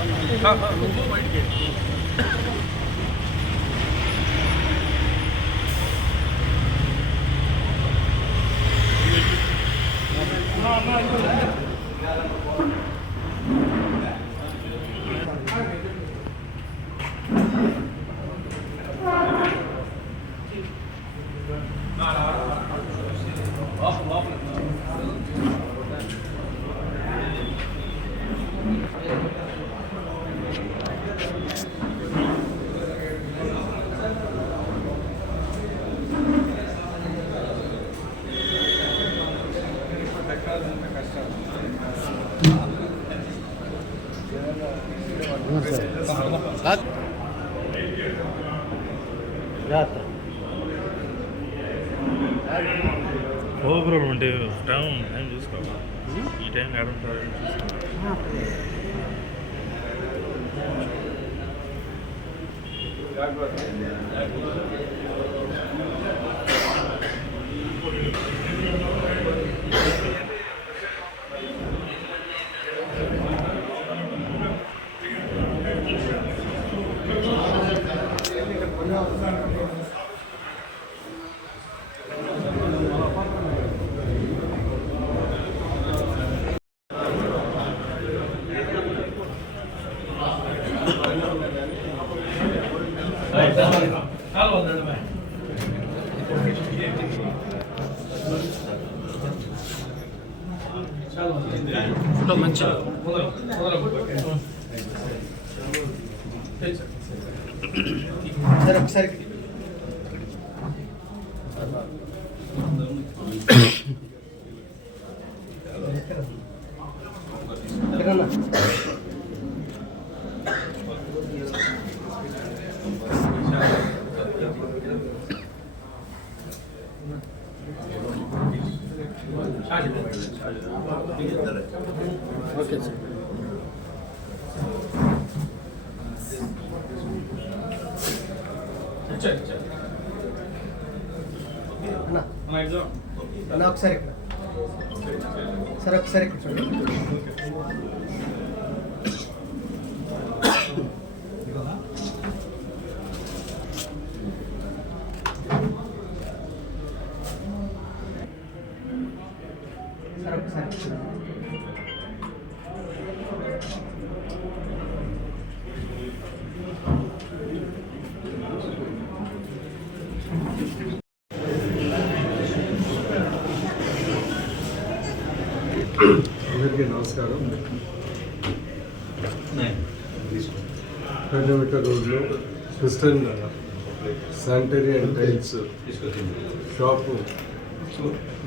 हाँ हाँ वो white gate Waffel, waffel. Program అంటే టైం టైం చూసుకోవాలి ఈ టైం ఎక్కడ ఉంటారు ఫోటో మంచి సరే ఒకసారి అన్న. ఒకసారి సరే ఒకసారి చూడండి సరే ఒకసారి అందరికీ నమస్కారం. పెద్దమిట్ట రోడ్లో crystal sanitary and tiles shop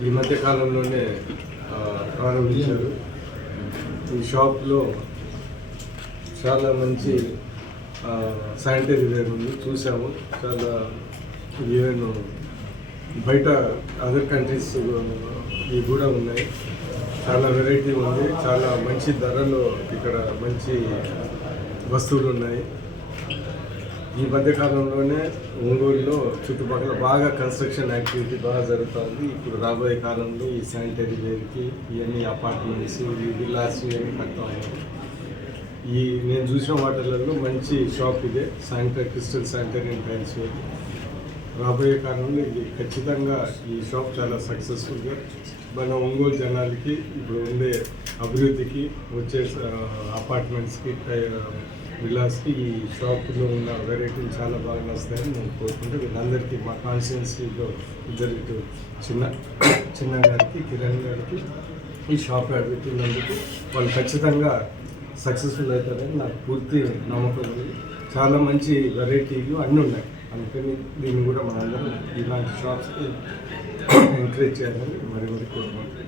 ఈ మధ్య కాలంలోనే ప్రారంభించారు. ఈ షాప్లో చాలా మంచి శానిటరీ వేర్ ఉంది. చూసాము. చాలా ఈవెన్ బయట అదర్ కంట్రీస్ ఇవి కూడా ఉన్నాయి. చాలా వెరైటీ ఉంది. చాలా మంచి ధరలో ఇక్కడ మంచి వస్తువులు ఉన్నాయి. ఈ మధ్యకాలంలోనే ఒంగోలులో చుట్టుపక్కల బాగా కన్స్ట్రక్షన్ యాక్టివిటీ బాగా జరుగుతుంది. ఇప్పుడు రాబోయే కాలంలో ఈ శానిటరీ వేర్కి ఇవన్నీ అపార్ట్మెంట్స్ ఈ విల్లాస్ ఇవన్నీ కడతా ఈ నేను చూసిన వాటిలలో మంచి షాప్ ఇదే. Sanitary crystal sanitary and tiles రాబోయే కాలంలో ఇది ఖచ్చితంగా ఈ షాప్ చాలా సక్సెస్ఫుల్గా మన ఒంగోలు జనాలకి ఇప్పుడు ఉండే అభివృద్ధికి వచ్చే అపార్ట్మెంట్స్కి విలాస్కి ఈ షాప్లో ఉన్న వెరైటీలు చాలా బాగా నస్తాయని నేను కోరుకుంటే వీళ్ళందరికీ మా కాన్స్టిట్యున్సీలో ఇద్దరు ఇటు చిన్న చిన్న గారికి కిరణ్ గారికి ఈ షాప్ అడుగుతున్నందుకు వాళ్ళు ఖచ్చితంగా సక్సెస్ఫుల్ అవుతారని నాకు పూర్తి నమ్మకం ఉంది. చాలా మంచి వెరైటీలు అన్నీ ఉన్నాయి. అందుకని దీన్ని కూడా మనందరం ఇలాంటి షాప్స్కి ఎంకరేజ్ చేయాలని మరి మరి కోరుకుంటున్నాను